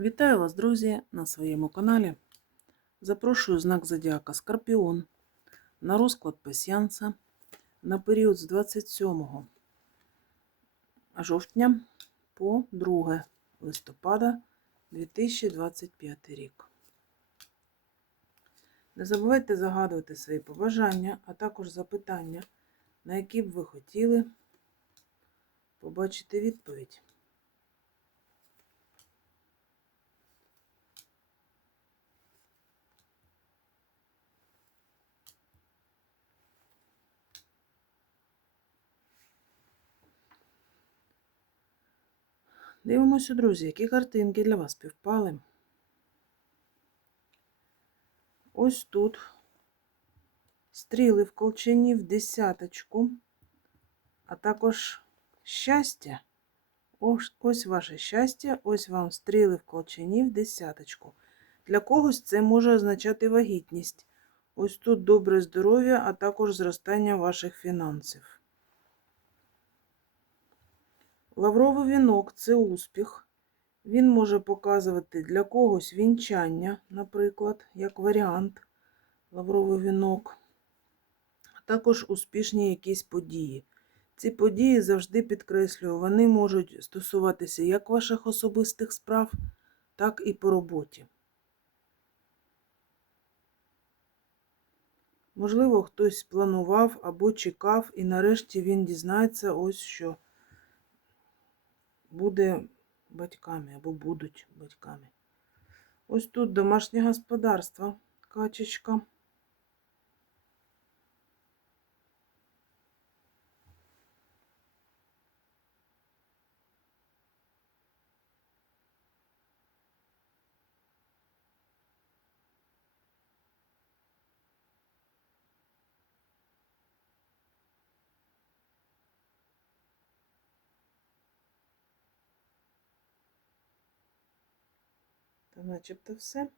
Вітаю вас, друзі, на своєму каналі. Запрошую знак Зодіака Скорпіон на розклад пасіянса на період з 27 жовтня по 2 листопада 2025 рік. Не забувайте загадувати свої побажання, а також запитання, на які б ви хотіли побачити відповідь. Дивимося, друзі, які картинки для вас співпали. Ось тут стріли в колчані в десяточку, а також щастя. Ось, ось ваше щастя, ось вам стріли в колчані в десяточку. Для когось це може означати вагітність. Ось тут добре здоров'я, а також зростання ваших фінансів. Лавровий вінок це успіх. Він може показувати для когось вінчання, наприклад, як варіант лавровий вінок, а також успішні якісь події. Ці події завжди підкреслюю, вони можуть стосуватися як ваших особистих справ, так і по роботі. Можливо, хтось планував або чекав, і нарешті він дізнається ось що буде батьками або будуть батьками. Ось тут домашнє господарство, качечка. Та начебто все.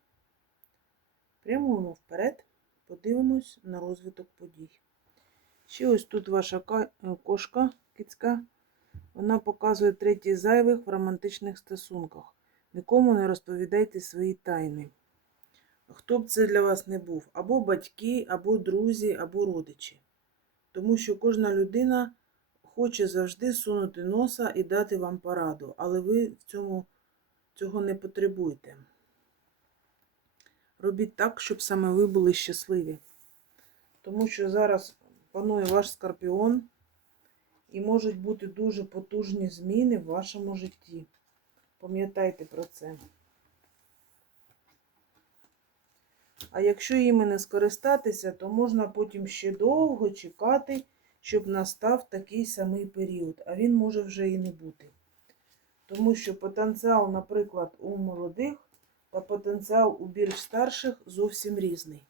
Прямуємо вперед, подивимось на розвиток подій. Ще ось тут ваша е, кошка кицька. Вона показує третій зайвих в романтичних стосунках. Нікому не розповідайте свої тайни. Хто б це для вас не був, або батьки, або друзі, або родичі. Тому що кожна людина хоче завжди сунути носа і дати вам пораду, але ви в цьому цього не потребуєте. Робіть так, щоб саме ви були щасливі. Тому що зараз панує ваш скорпіон, і можуть бути дуже потужні зміни в вашому житті. Пам'ятайте про це. А якщо їми не скористатися, то можна потім ще довго чекати, щоб настав такий самий період, а він може вже і не бути. Тому що потенціал, наприклад, у молодих та потенціал у більш старших зовсім різний.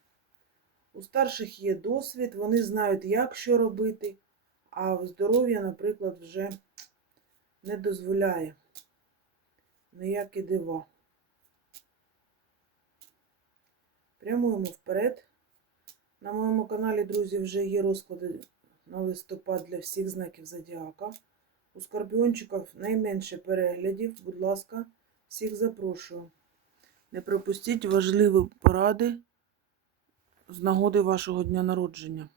У старших є досвід, вони знають, як що робити, а здоров'я, наприклад, вже не дозволяє ніякі дива. Прямуємо вперед. На моєму каналі, друзі, вже є розклади на листопад для всіх знаків зодіака. У скорпіончиків найменше переглядів. Будь ласка, всіх запрошую. Не пропустіть важливі поради з нагоди вашого дня народження.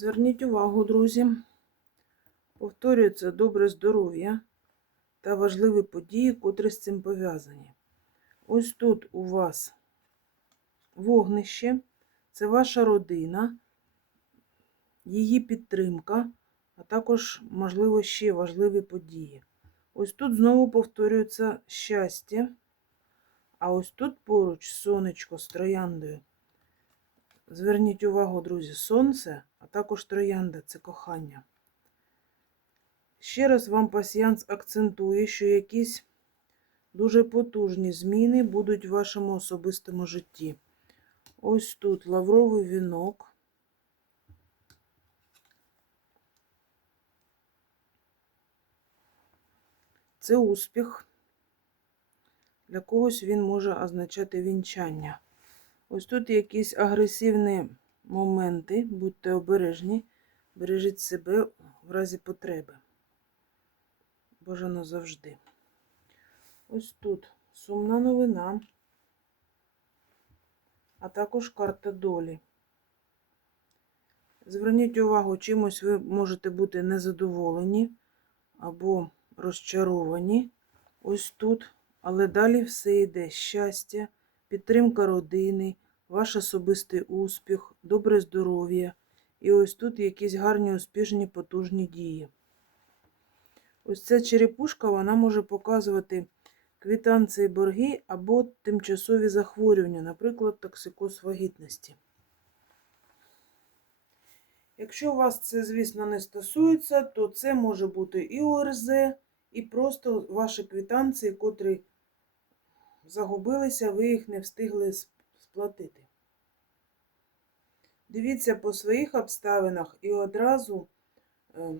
Зверніть увагу, друзі. Повторюється добре здоров'я та важливі події, котрі з цим пов'язані. Ось тут у вас вогнище, це ваша родина, її підтримка, а також, можливо, ще важливі події. Ось тут знову повторюється щастя, а ось тут поруч сонечко з трояндою. Зверніть увагу, друзі, сонце, а також троянда це кохання. Ще раз вам пасіянс акцентує, що якісь дуже потужні зміни будуть в вашому особистому житті. Ось тут лавровий вінок. Це успіх. Для когось він може означати вінчання. Ось тут якісь агресивні моменти, будьте обережні, бережіть себе в разі потреби. Бажано завжди. Ось тут сумна новина, а також карта долі. Зверніть увагу, чимось ви можете бути незадоволені або розчаровані. Ось тут, але далі все йде щастя, підтримка родини, ваш особистий успіх, добре здоров'я. І ось тут якісь гарні, успішні, потужні дії. Ось ця черепушка, вона може показувати квитанції борги або тимчасові захворювання, наприклад, токсикоз вагітності. Якщо вас це, звісно, не стосується, то це може бути і ОРЗ, і просто ваші квитанції, котрі загубилися, ви їх не встигли сплатити. Дивіться по своїх обставинах і одразу е,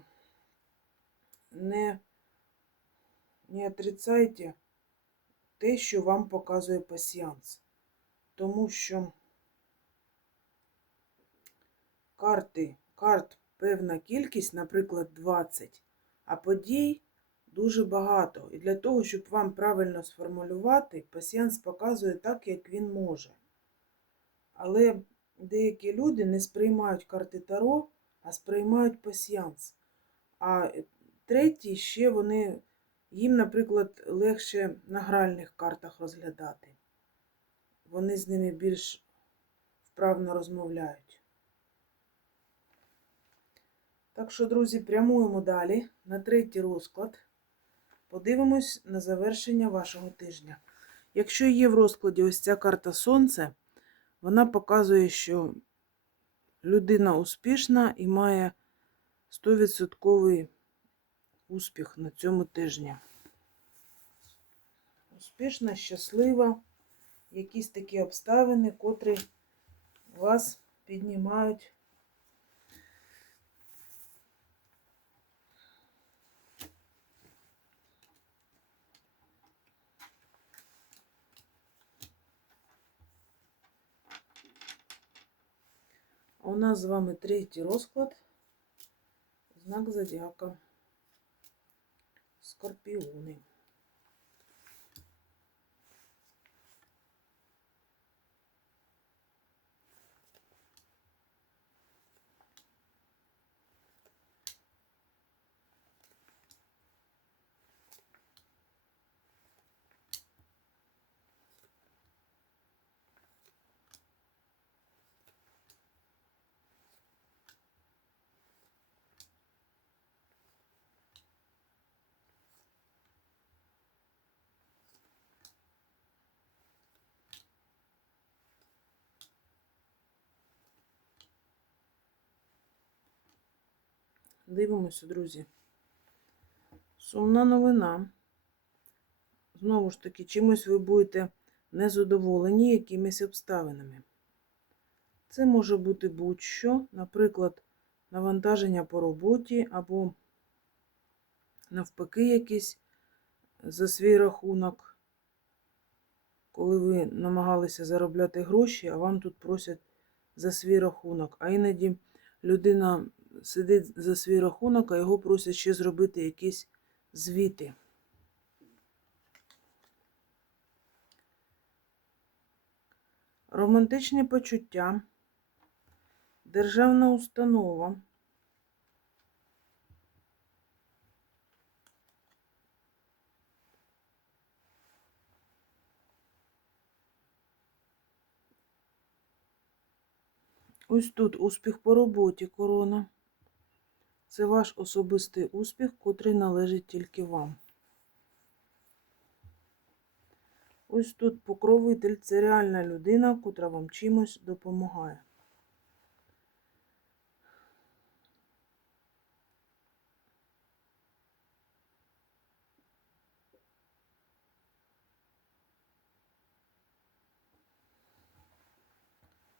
не, не отрицайте те, що вам показує пасіянс. Тому що карти, карт певна кількість, наприклад, 20, а подій дуже багато. І для того, щоб вам правильно сформулювати, пасіянс показує так, як він може. Але деякі люди не сприймають карти Таро, а сприймають пасіянс. А треті ще вони, їм, наприклад, легше на гральних картах розглядати. Вони з ними більш вправно розмовляють. Так що, друзі, прямуємо далі на третій розклад. Подивимось на завершення вашого тижня. Якщо є в розкладі ось ця карта Сонце, вона показує, що людина успішна і має 100% успіх на цьому тижні. Успішна, щаслива, якісь такі обставини, котрі вас піднімають. У нас з вами третій розклад, знак зодіака. Скорпіони. Дивимося, друзі. Сумна новина. Знову ж таки, чимось ви будете незадоволені якимись обставинами. Це може бути будь-що, наприклад, навантаження по роботі, або, навпаки, якийсь за свій рахунок, коли ви намагалися заробляти гроші, а вам тут просять за свій рахунок. А іноді людина сидить за свій рахунок, а його просять ще зробити якісь звіти. Романтичні почуття, державна установа. Ось тут успіх по роботі корона. Це ваш особистий успіх, котрий належить тільки вам. Ось тут покровитель це реальна людина, котра вам чимось допомагає.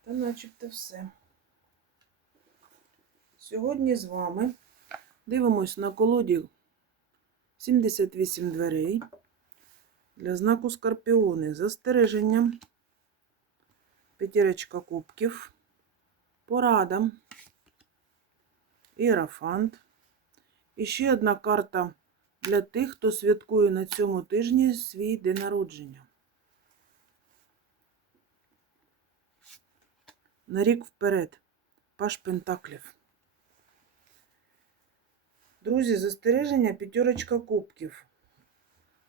Та начебто все. Сьогодні з вами дивимось на колоді 78 дверей для знаку Скорпіони. Застереження, п'ятірочка кубків, порада, іерафант. І ще одна карта для тих, хто святкує на цьому тижні свій день народження. На рік вперед. Паш Пентаклів. Друзі, застереження п'ятерочка кубків.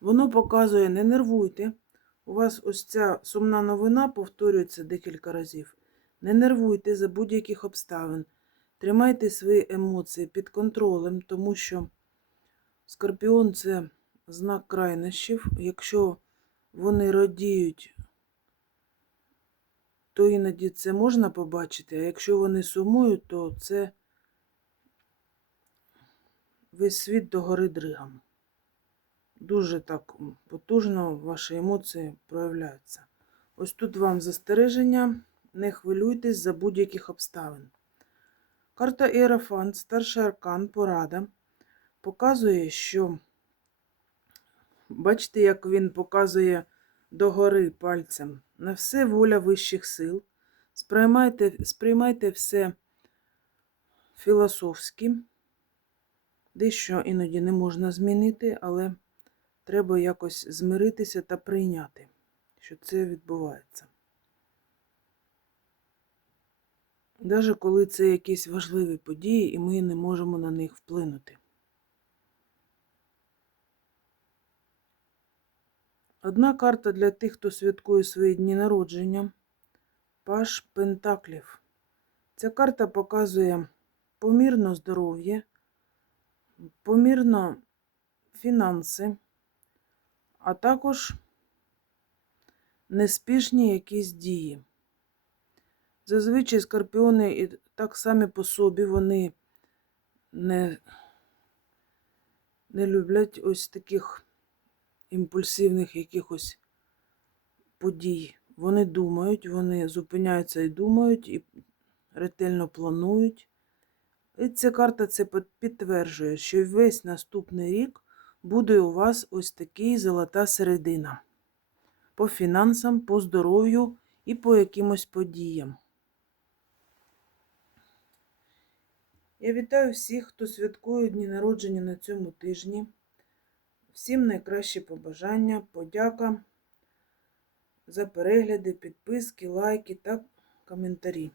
Воно показує, не нервуйте. У вас ось ця сумна новина повторюється декілька разів. Не нервуйте за будь-яких обставин. Тримайте свої емоції під контролем, тому що скорпіон це знак крайнощів. Якщо вони радіють, то іноді це можна побачити, а якщо вони сумують, то це весь світ догори дригом. Дуже так потужно ваші емоції проявляються. Ось тут вам застереження, не хвилюйтесь за будь-яких обставин. Карта Іерафант, старший аркан, порада, показує, що, бачите, як він показує догори пальцем. На все воля вищих сил. Сприймайте, сприймайте все філософськи. Дещо іноді не можна змінити, але треба якось змиритися та прийняти, що це відбувається. Навіть коли це якісь важливі події, і ми не можемо на них вплинути. Одна карта для тих, хто святкує свої дні народження. Паш Пентаклів. Ця карта показує помірно здоров'я, помірно фінанси, а також неспішні якісь дії. Зазвичай скорпіони і так самі по собі вони не, не люблять ось таких імпульсивних якихось подій. Вони думають, вони зупиняються і думають, і ретельно планують. І ця карта це підтверджує, що весь наступний рік буде у вас ось такий золота середина. По фінансам, по здоров'ю і по якимось подіям. Я вітаю всіх, хто святкує дні народження на цьому тижні. Всім найкращі побажання, подяка за перегляди, підписки, лайки та коментарі.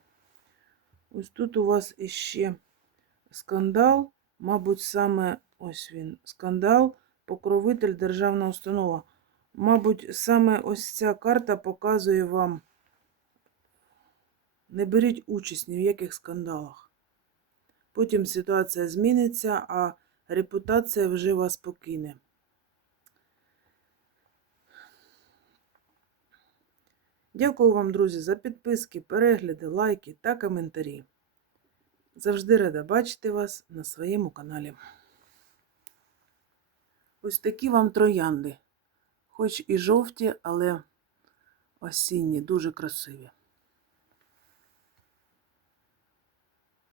Ось тут у вас іще скандал, мабуть, саме ось він, скандал, покровитель державна установа. Мабуть, саме ось ця карта показує вам, не беріть участь ні в яких скандалах. Потім ситуація зміниться, а репутація вже вас покине. Дякую вам, друзі, за підписки, перегляди, лайки та коментарі. Завжди рада бачити вас на своєму каналі. Ось такі вам троянди. Хоч і жовті, але осінні, дуже красиві.